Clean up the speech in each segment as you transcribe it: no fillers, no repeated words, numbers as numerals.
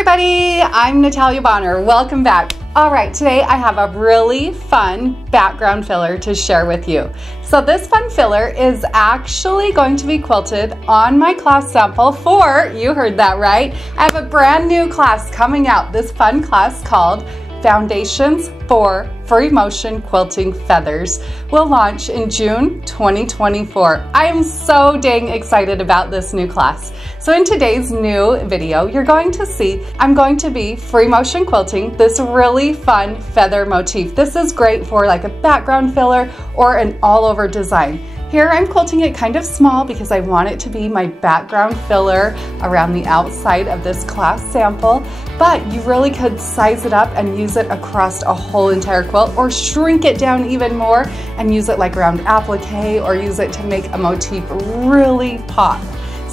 everybody, I'm Natalia Bonner. Welcome back. All right, today I have a really fun background filler to share with you. So this fun filler is actually going to be quilted on my class sample for, you heard that right, I have a brand new class coming out. This fun class called Foundations for Free-Motion Quilting Feathers will launch in June 2024. I am so dang excited about this new class. So in today's new video, you're going to see I'm going to be free motion quilting this really fun feather motif. This is great for like a background filler or an all-over design. Here I'm quilting it kind of small because I want it to be my background filler around the outside of this class sample, but you really could size it up and use it across a whole entire quilt or shrink it down even more and use it like around applique or use it to make a motif really pop.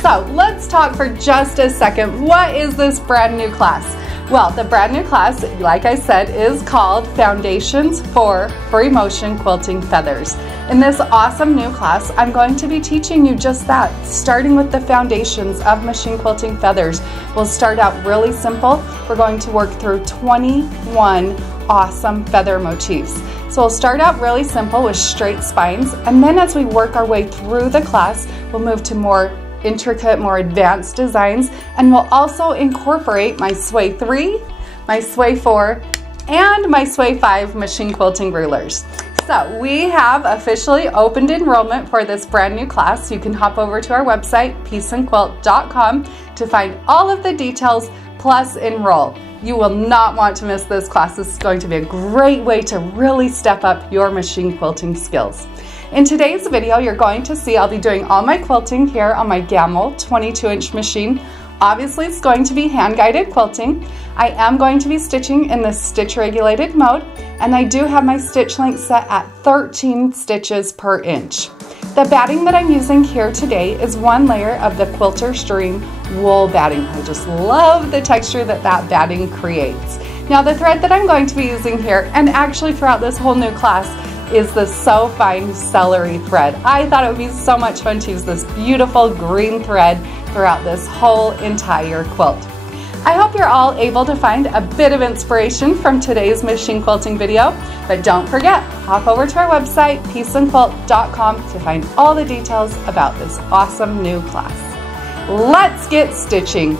So let's talk for just a second. What is this brand new class? Well, the brand new class, like I said, is called Foundations for Free-Motion Quilting Feathers. In this awesome new class, I'm going to be teaching you just that, starting with the foundations of machine quilting feathers. We'll start out really simple. We're going to work through 21 awesome feather motifs. So we'll start out really simple with straight spines, and then as we work our way through the class, we'll move to more intricate, more advanced designs, and we'll also incorporate my Sway 3, my Sway 4, and my Sway 5 machine quilting rulers. So we have officially opened enrollment for this brand new class. You can hop over to our website, peaceandquilt.com, to find all of the details plus enroll. You will not want to miss this class. This is going to be a great way to really step up your machine quilting skills. In today's video, you're going to see I'll be doing all my quilting here on my Gamble 22-inch machine. Obviously, it's going to be hand-guided quilting. I am going to be stitching in the stitch-regulated mode, and I do have my stitch length set at 13 stitches per inch. The batting that I'm using here today is one layer of the Quilter Stream wool batting. I just love the texture that that batting creates. Now, the thread that I'm going to be using here, and actually throughout this whole new class, is the So Fine Celery thread. I thought it would be so much fun to use this beautiful green thread throughout this whole entire quilt. I hope you're all able to find a bit of inspiration from today's machine quilting video, but don't forget, hop over to our website, peaceandquilt.com, to find all the details about this awesome new class. Let's get stitching.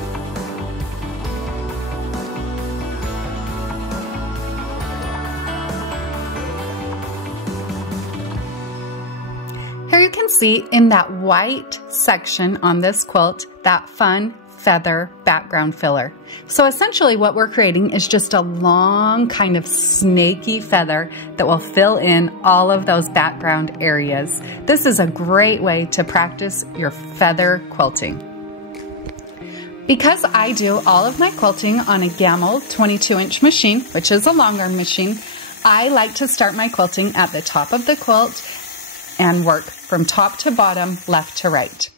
Here you can see in that white section on this quilt, that fun feather background filler. So essentially what we're creating is just a long kind of snaky feather that will fill in all of those background areas. This is a great way to practice your feather quilting. Because I do all of my quilting on a Gamble 22-inch machine, which is a long arm machine, I like to start my quilting at the top of the quilt and work from top to bottom, left to right.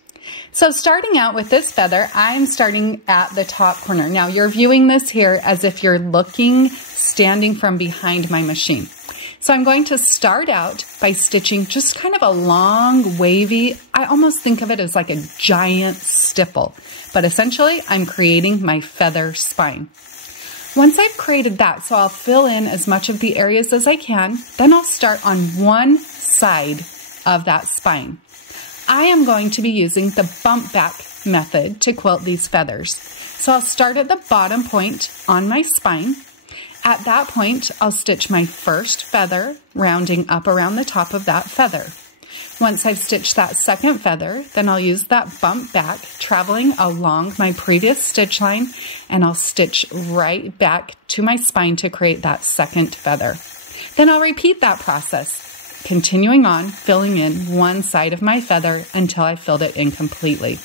So starting out with this feather, I'm starting at the top corner. Now you're viewing this here as if you're looking, standing from behind my machine. So I'm going to start out by stitching just kind of a long, wavy, I almost think of it as like a giant stipple, but essentially I'm creating my feather spine. Once I've created that, so I'll fill in as much of the areas as I can, then I'll start on one side of that spine. I am going to be using the bump back method to quilt these feathers. So I'll start at the bottom point on my spine. At that point, I'll stitch my first feather, rounding up around the top of that feather. Once I've stitched that second feather, then I'll use that bump back, traveling along my previous stitch line, and I'll stitch right back to my spine to create that second feather. Then I'll repeat that process, continuing on, filling in one side of my feather until I filled it in completely.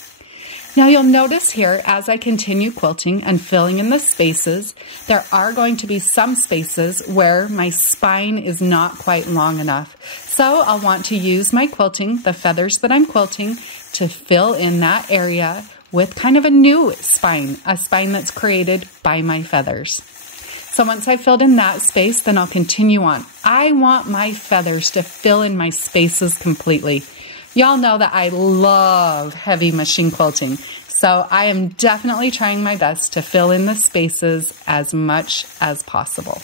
Now you'll notice here as I continue quilting and filling in the spaces, there are going to be some spaces where my spine is not quite long enough. So I'll want to use my quilting, the feathers that I'm quilting, to fill in that area with kind of a new spine, a spine that's created by my feathers. So once I've filled in that space, then I'll continue on. I want my feathers to fill in my spaces completely. Y'all know that I love heavy machine quilting. So I am definitely trying my best to fill in the spaces as much as possible.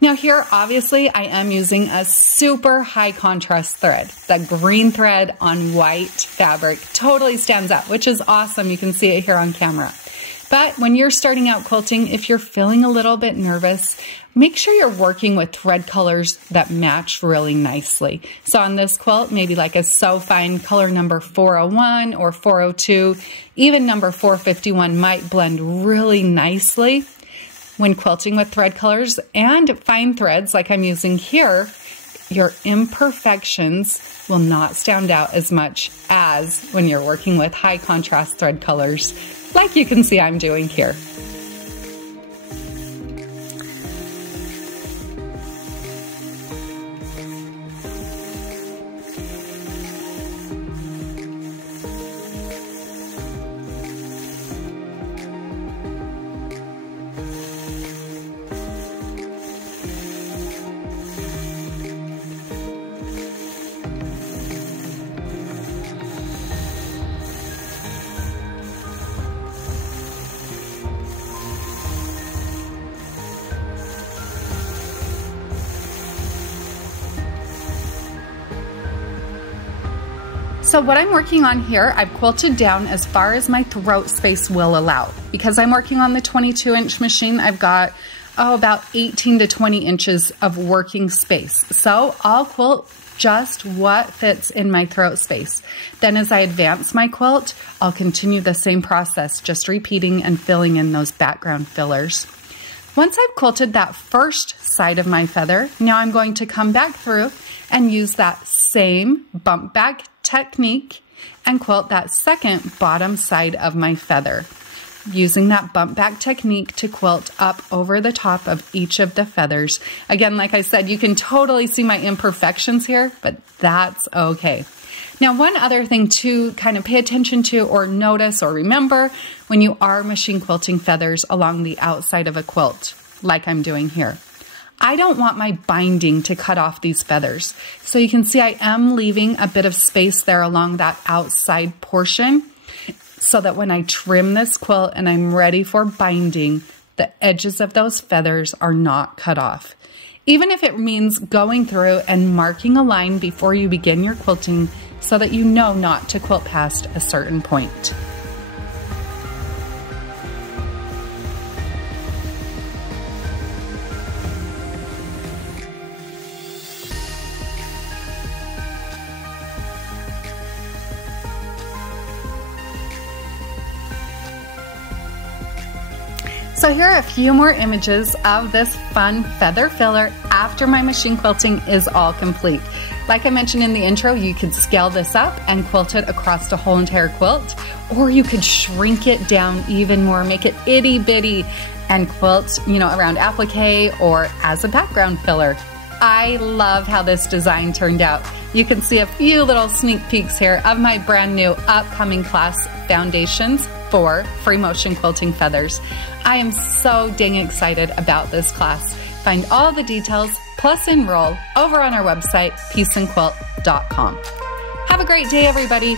Now here, obviously, I am using a super high contrast thread. The green thread on white fabric totally stands out, which is awesome. You can see it here on camera. But when you're starting out quilting, if you're feeling a little bit nervous, make sure you're working with thread colors that match really nicely. So on this quilt, maybe like a So Fine color number 401 or 402, even number 451 might blend really nicely when quilting with thread colors and fine threads like I'm using here. Your imperfections will not stand out as much as when you're working with high contrast thread colors like you can see I'm doing here. So what I'm working on here, I've quilted down as far as my throat space will allow. Because I'm working on the 22-inch machine, I've got about 18 to 20 inches of working space. So I'll quilt just what fits in my throat space. Then as I advance my quilt, I'll continue the same process, just repeating and filling in those background fillers. Once I've quilted that first side of my feather, now I'm going to come back through and use that same bump back technique and quilt that second bottom side of my feather, using that bump back technique to quilt up over the top of each of the feathers. Again, like I said, you can totally see my imperfections here, but that's okay. Now, one other thing to kind of pay attention to or notice or remember when you are machine quilting feathers along the outside of a quilt, like I'm doing here. I don't want my binding to cut off these feathers. So you can see I am leaving a bit of space there along that outside portion so that when I trim this quilt and I'm ready for binding, the edges of those feathers are not cut off. Even if it means going through and marking a line before you begin your quilting so that you know not to quilt past a certain point. So here are a few more images of this fun feather filler after my machine quilting is all complete. Like I mentioned in the intro, you could scale this up and quilt it across the whole entire quilt, or you could shrink it down even more, make it itty bitty and quilt, around applique or as a background filler. I love how this design turned out. You can see a few little sneak peeks here of my brand new upcoming class, Foundations for Free-Motion Quilting Feathers. I am so dang excited about this class. Find all the details plus enroll over on our website, pieceandquilt.com. Have a great day, everybody.